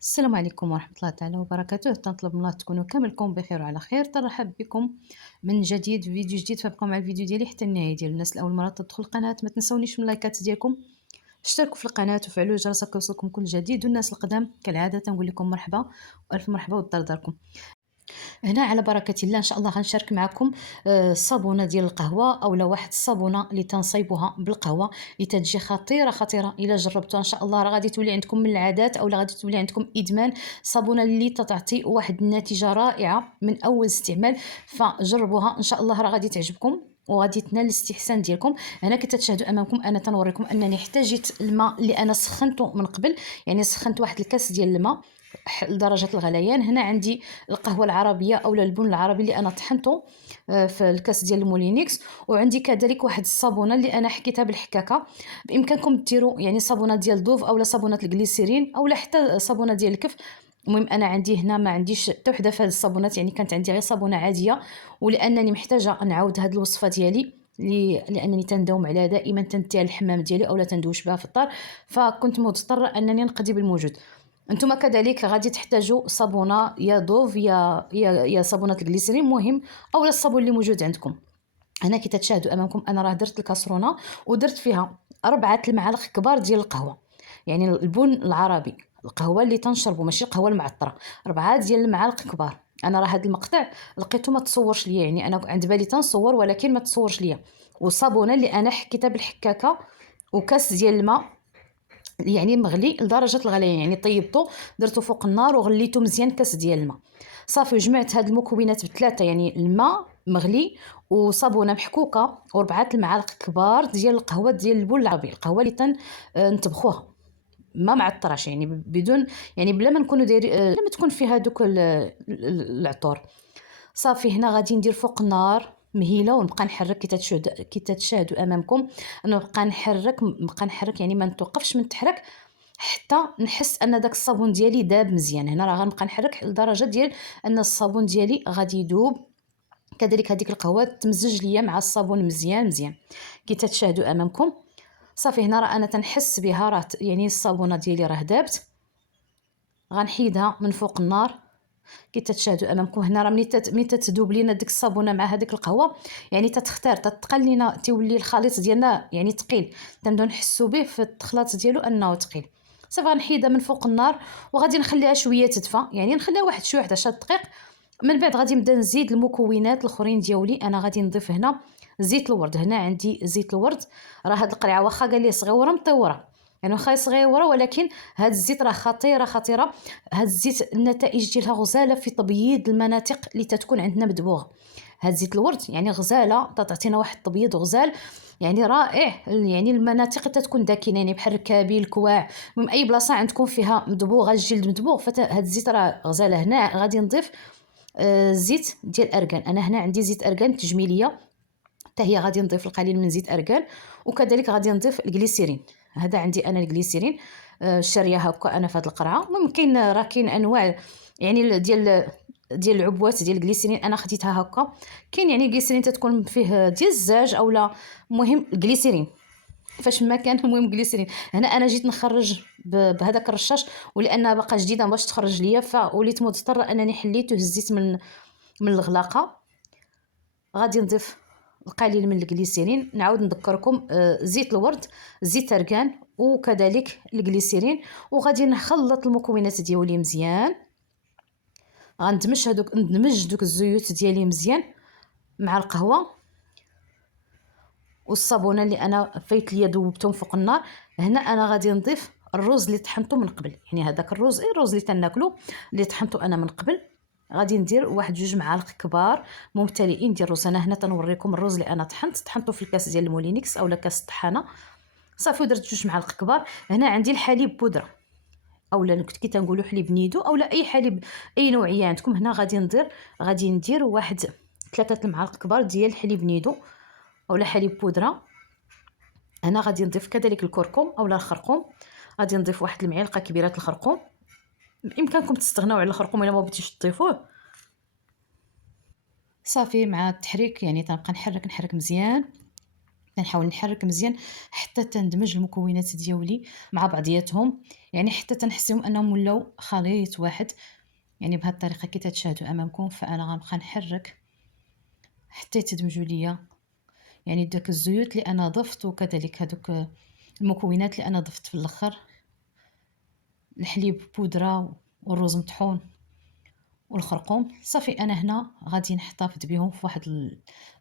السلام عليكم ورحمة الله تعالى وبركاته. تنطلب من الله تكونوا كاملكم بخير وعلى خير. ترحب بكم من جديد في فيديو جديد، فابقوا مع الفيديو ديالي حتى النهاية. ديال الناس الأول مرة تدخل القناة ما تنسونيش من اللايكات ديالكم، اشتركوا في القناة وفعلوا الجرس يوصلكم كل جديد. والناس القدام كالعادة تنقول لكم مرحبا والف مرحبا ودار داركم. هنا على بركة الله ان شاء الله غنشارك معكم الصابونه ديال القهوه، اولا واحد الصابونه اللي تنصيبوها بالقهوه اللي تتجي خطيره خطيره. الا جربتوها ان شاء الله راه غادي تولي عندكم من العادات، اولا غادي تولي عندكم ادمان. صابونه اللي تعطي واحد النتيجه رائعه من اول استعمال، فجربوها ان شاء الله راه غادي تعجبكم وغادي تنال الاستحسان ديالكم. هنا كتشاهدوا امامكم انا تنوريكم انني احتاجت الماء اللي انا سخنته من قبل، يعني سخنت واحد الكاس ديال الماء لدرجه الغليان. هنا عندي القهوه العربيه اولا البن العربي اللي انا طحنته في الكاس ديال المولينيكس، وعندي كذلك واحد الصابونه اللي انا حكيتها بالحكاكه. بامكانكم ديروا يعني صابونه ديال دوف اولا صابونه الجليسيرين اولا حتى صابونه ديال الكف. المهم انا عندي هنا ما عنديش حتى وحده في هذه الصابونات، يعني كانت عندي غير صابونه عاديه، ولانني محتاجه نعاود هذه الوصفه ديالي لانني تنداوم عليها دائما، تنتهي الحمام ديالي اولا تندوش بها في الدار، فكنت مضطره انني نقضي بالموجود. انتم كذلك غادي تحتاجوا صابونه يا دوف يا صابونه الجليسرين مهم، اولا الصابون اللي موجود عندكم. هنا كي تتشاهدوا امامكم انا راه درت الكاسرونه ودرت فيها 4 المعالق كبار ديال القهوه، يعني البن العربي، القهوه اللي تنشربوا ماشي القهوه المعطره. 4 المعالق كبار. انا راه هذا المقطع لقيته ما تصورش ليا، يعني انا عند بالي تنصور ولكن ما تصورش ليا. وصابونه اللي انا حكيتها بالحكاكه، وكاس ديال الماء يعني مغلي لدرجه الغليان، يعني طيبته درته فوق النار وغليته مزيان كاس ديال الماء. صافي جمعت هاد المكونات بثلاثه، يعني الماء مغلي وصابونه محكوكه و4 المعالق كبار ديال القهوه ديال البن العربي، القهوه اللي نطبخوها ما معطراش، يعني بدون يعني بلا ما نكونوا دايرين بلا ما تكون فيها دوك العطور. صافي هنا غادي ندير فوق النار مهيله ونبقى نحرك كي تتشاهدوا امامكم. انا نبقى نحرك يعني ما نتوقفش من التحرك حتى نحس ان داك الصابون ديالي داب مزيان. هنا راه غنبقى نحرك لدرجه ديال ان الصابون ديالي غادي يذوب، كذلك هذيك القهوه تمزج ليا مع الصابون مزيان مزيان كي تتشاهدوا امامكم. صافي هنا راه انا تنحس بها، راه يعني الصابونه ديالي راه دابت. غنحيدها من فوق النار كي تتشاهدوا امامكم. هنا راه ملي تتذوب لينا ديك الصابونه مع هذيك القهوه، يعني تتختار تتقل لينا، تولي الخليط ديالنا يعني ثقيل، تنبداو نحسوا به في التخلاط ديالو انه ثقيل. صافي غنحيدها من فوق النار وغادي نخليها شويه تدفى، يعني نخليها واحد شويه 11 دقيق. من بعد غادي نبدا نزيد المكونات الاخرين ديالي. انا غادي نضيف هنا زيت الورد. هنا عندي زيت الورد، راه هاد القرعه واخا قال لي صغيره مطوره، يعني واخا صغيره ولكن هاد الزيت راه خطيره خطيره. هاد الزيت النتائج ديالها غزاله في تبييض المناطق اللي تتكون عندنا مدبوغه. هاد زيت الورد يعني غزاله تعطينا واحد التبييض غزال يعني رائع، يعني المناطق تتكون داكنه يعني بحال الكابي الكواع، المهم اي بلاصه عندكم فيها مدبوغه الجلد مدبوغ فهاد الزيت راه غزاله. هنا غادي نضيف زيت ديال ارغان. انا هنا عندي زيت ارغان تجميليه حتى هي غادي نضيف القليل من زيت ارغان، وكذلك غادي نضيف الجليسيرين. هذا عندي انا الجليسيرين شاريه هكا انا في هذه القرعه. ممكن راه كاين انواع يعني ديال العبوات ديال الجليسيرين، انا خديتها هكا. كاين يعني الجليسيرين تتكون فيه ديال الزاج اولا، مهم الجليسيرين فاش ما كان المهم جليسرين. هنا انا جيت نخرج بهذاك الرشاش، ولانها باقا جديده باش تخرج ليا فوليت مضطره انني حليت وهزيت من الغلاقه. غادي نضيف القليل من الجليسرين. نعاود نذكركم زيت الورد، زيت ارغان وكذلك الجليسرين، وغادي نخلط المكونات ديالي مزيان. ندمج دوك الزيوت ديالي مزيان مع القهوه والصابونه اللي انا فايت ليا ذوبتهم فوق النار. هنا انا غادي نضيف الرز اللي طحنته من قبل، يعني هذاك الرز اللي تناكلو اللي طحنته انا من قبل. غادي ندير واحد 2 معالق كبار ممتلئين ديال الرز. انا هنا تنوريكم الرز اللي انا طحنته في الكاس ديال المولينيكس اولا كاس الطحانه. صافي درت 2 معالق كبار. هنا عندي الحليب بودره اولا كي تنقولوا حليب نيدو اولا اي حليب اي نوعيه عندكم. هنا غادي ندير واحد 3 المعالق كبار ديال الحليب نيدو اولا حليب بودره. هنا غادي نضيف كذلك الكركم اولا الخرقوم. غادي نضيف واحد المعلقه كبيره الخرقوم، بامكانكم تستغناو على الخرقوم الا ما بغيتيش تضيفوه. صافي مع التحريك يعني تنبقى نحرك مزيان كنحاول نحرك مزيان حتى تندمج المكونات ديالي مع بعضياتهم، يعني حتى تنحسهم أنهم ولاو خليط واحد. يعني بهذه الطريقة كي تتشاهدوا أمامكم، فأنا غنبقى نحرك حتى يتدمجوا ليا، يعني داك الزيوت اللي أنا ضفت وكذلك هادوك المكونات اللي أنا ضفت في الآخر، الحليب بودرة والروز مطحون والخرقوم. صافي أنا هنا غادي نحتفظ بهم في واحد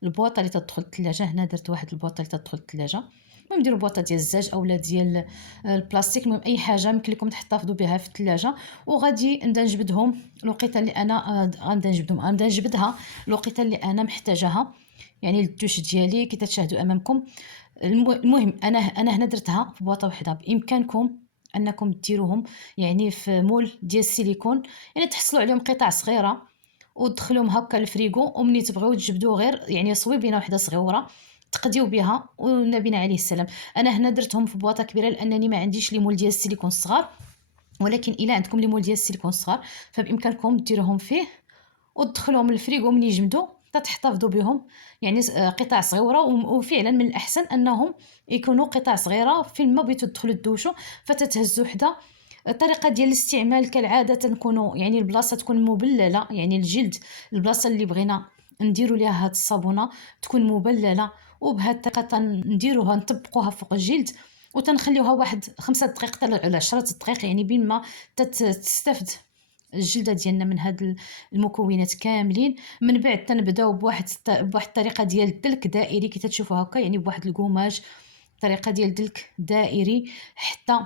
البواطة اللي تدخل الثلاجة. هنا درت واحد البواطة اللي تدخل الثلاجة، المهم ديروا بواطة ديال الزاج اولا ديال البلاستيك، المهم اي حاجه يمكن لكم تحتفظوا بها في الثلاجه. وغادي نبدا نجبدهم الوقيته اللي انا غنبدا نجبدها الوقيته اللي انا محتاجاها، يعني للدوش ديالي كي تشاهدوا امامكم. المهم انا هنا درتها في بواطه وحده، بامكانكم انكم ديروهم يعني في مول ديال السيليكون، يعني تحصلوا عليهم قطع صغيره ودخلوهم هكا الفريغو، ومني تبغيو تجبدوا غير يعني صويبينه وحده صغيره تقديو بها ونبينا عليه السلام. انا هنا درتهم في بواطه كبيره لانني ما عنديش لي مول ديال السيليكون الصغار، ولكن الا عندكم لي مول ديال السيليكون الصغار فبامكانكم ديروهم فيه وتدخلوهم الفريغو من يجمدوا تحتفظوا بهم، يعني قطع صغيره. وفعلا من الاحسن انهم يكونوا قطع صغيره فيما بغيتو تدخلوا تدوشوا فتتهزوا حدا. الطريقه ديال الاستعمال كالعاده تنكونوا يعني البلاصه تكون مبلله، يعني الجلد البلاصه اللي بغينا نديروا ليها هاد الصابونه تكون مبلله، وبهذه الطريقه تنديروها نطبقوها فوق الجلد وتنخليوها واحد 5 دقائق حتى ل 10 دقائق، يعني بين ما تستفد الجلده ديالنا من هاد المكونات كاملين. من بعد تنبداو بواحد الطريقه ديال الدلك دائري كي تشوفوا هكا، يعني بواحد الكوماج طريقه ديال دلك دائري حتى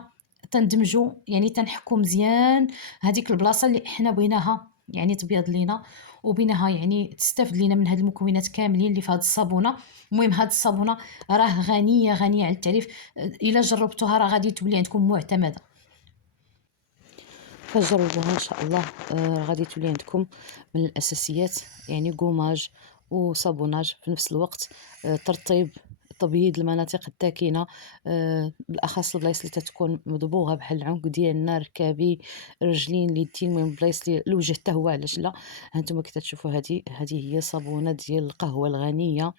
تندمجوا، يعني تنحكوا مزيان هذيك البلاصه اللي حنا بغيناها يعني تبيض لينا وبينها يعني تستافد لينا من هاد المكونات كاملين اللي في هاد الصابونه. المهم هاد الصابونه راه غنيه غنيه على التعريف، الا جربتوها راه غادي تولي عندكم معتمده. فجربوها ان شاء الله. غادي تولي عندكم من الاساسيات، يعني قوماج وصابوناج في نفس الوقت، ترطيب تبييض المناطق الداكنه، بالاخص البلايص اللي تتكون مدبوغه بحال العنق ديالنا، ركابي، رجلين، اليدين، المهم البلايص اللي الوجه حتى هو علاش لا. هانتوما كي تشوفوا هذه هي صابونه ديال القهوه الغنيه.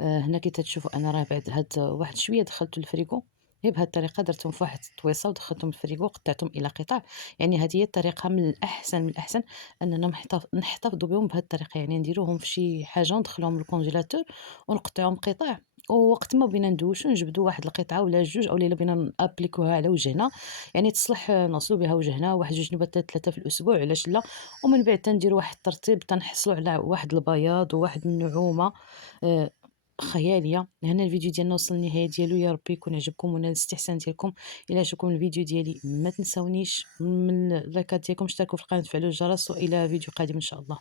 هنا كي تتشوفوا انا راه بعد هاد واحد شويه دخلته الفريغو، غير بهاد الطريقه درتهم في واحد الطويصه ودخلتهم الفريغو وقطعتهم الى قطع. يعني هذه هي الطريقه من الاحسن من الاحسن اننا نحتفظوا بهم بهاد الطريقه، يعني نديروهم في شي حاجه وندخلوهم للكونجيلاتور ونقطعهم قطع، ووقت ما بغينا ندوشو نجبدوا واحد القطعه ولا جوج، او الا بغينا نابليكوها على وجهنا يعني تصلح نغسلوا بها وجهنا واحد جوج نوبات 3 في الاسبوع علاش لا. ومن بعد تنديروا واحد الترطيب تنحصلوا على واحد البياض وواحد النعومه خياليه. هنا الفيديو ديالنا وصل للنهايه ديالو، يا ربي يكون عجبكم ونال الاستحسان ديالكم. الى عجبكم الفيديو ديالي ما تنساونيش من اللايكات ديالكم، اشتركوا في القناه، تفعلوا الجرس، والى فيديو قادم ان شاء الله.